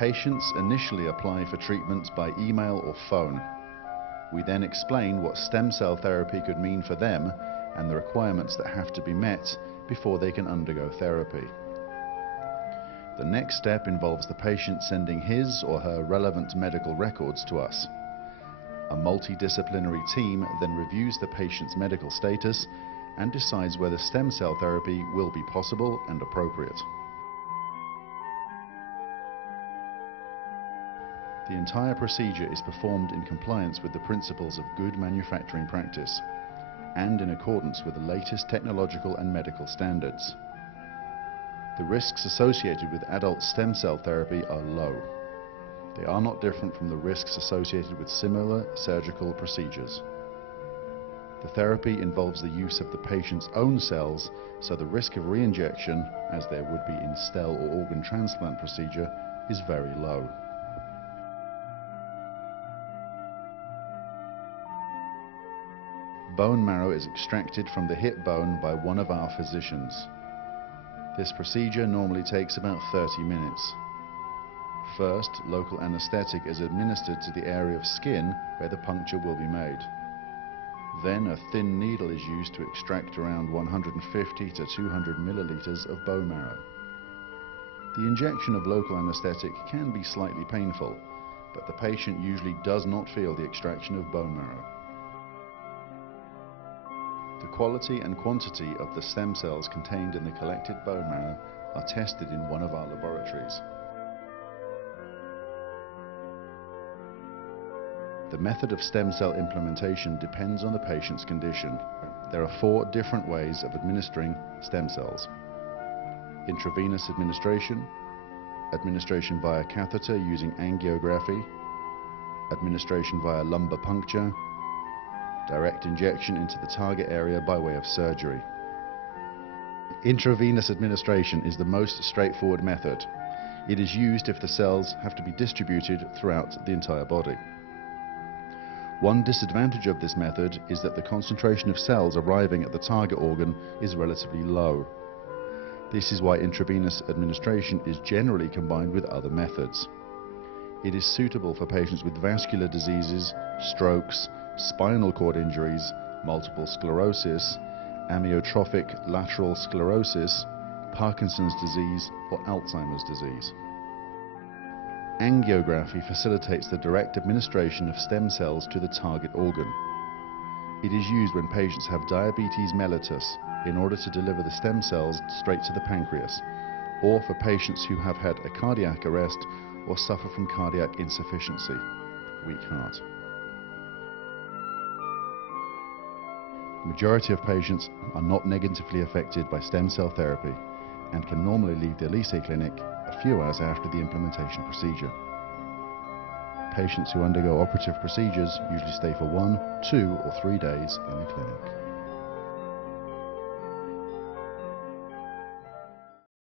Patients initially apply for treatments by email or phone. We then explain what stem cell therapy could mean for them and the requirements that have to be met before they can undergo therapy. The next step involves the patient sending his or her relevant medical records to us. A multidisciplinary team then reviews the patient's medical status and decides whether stem cell therapy will be possible and appropriate. The entire procedure is performed in compliance with the principles of good manufacturing practice and in accordance with the latest technological and medical standards. The risks associated with adult stem cell therapy are low. They are not different from the risks associated with similar surgical procedures. The therapy involves the use of the patient's own cells, so the risk of re-injection, as there would be in stem or organ transplant procedure, is very low. Bone marrow is extracted from the hip bone by one of our physicians. This procedure normally takes about 30 minutes. First, local anesthetic is administered to the area of skin where the puncture will be made. Then a thin needle is used to extract around 150 to 200 milliliters of bone marrow. The injection of local anesthetic can be slightly painful, but the patient usually does not feel the extraction of bone marrow. The quality and quantity of the stem cells contained in the collected bone marrow are tested in one of our laboratories. The method of stem cell implementation depends on the patient's condition. There are 4 different ways of administering stem cells: intravenous administration, administration via catheter using angiography, administration via lumbar puncture, direct injection into the target area by way of surgery. Intravenous administration is the most straightforward method. It is used if the cells have to be distributed throughout the entire body. One disadvantage of this method is that the concentration of cells arriving at the target organ is relatively low. This is why intravenous administration is generally combined with other methods. It is suitable for patients with vascular diseases, strokes, spinal cord injuries, multiple sclerosis, amyotrophic lateral sclerosis, Parkinson's disease, or Alzheimer's disease. Angiography facilitates the direct administration of stem cells to the target organ. It is used when patients have diabetes mellitus in order to deliver the stem cells straight to the pancreas, or for patients who have had a cardiac arrest or suffer from cardiac insufficiency, weak heart. The majority of patients are not negatively affected by stem cell therapy and can normally leave the Elisees clinic a few hours after the implementation procedure. Patients who undergo operative procedures usually stay for 1, 2, or 3 days in the clinic.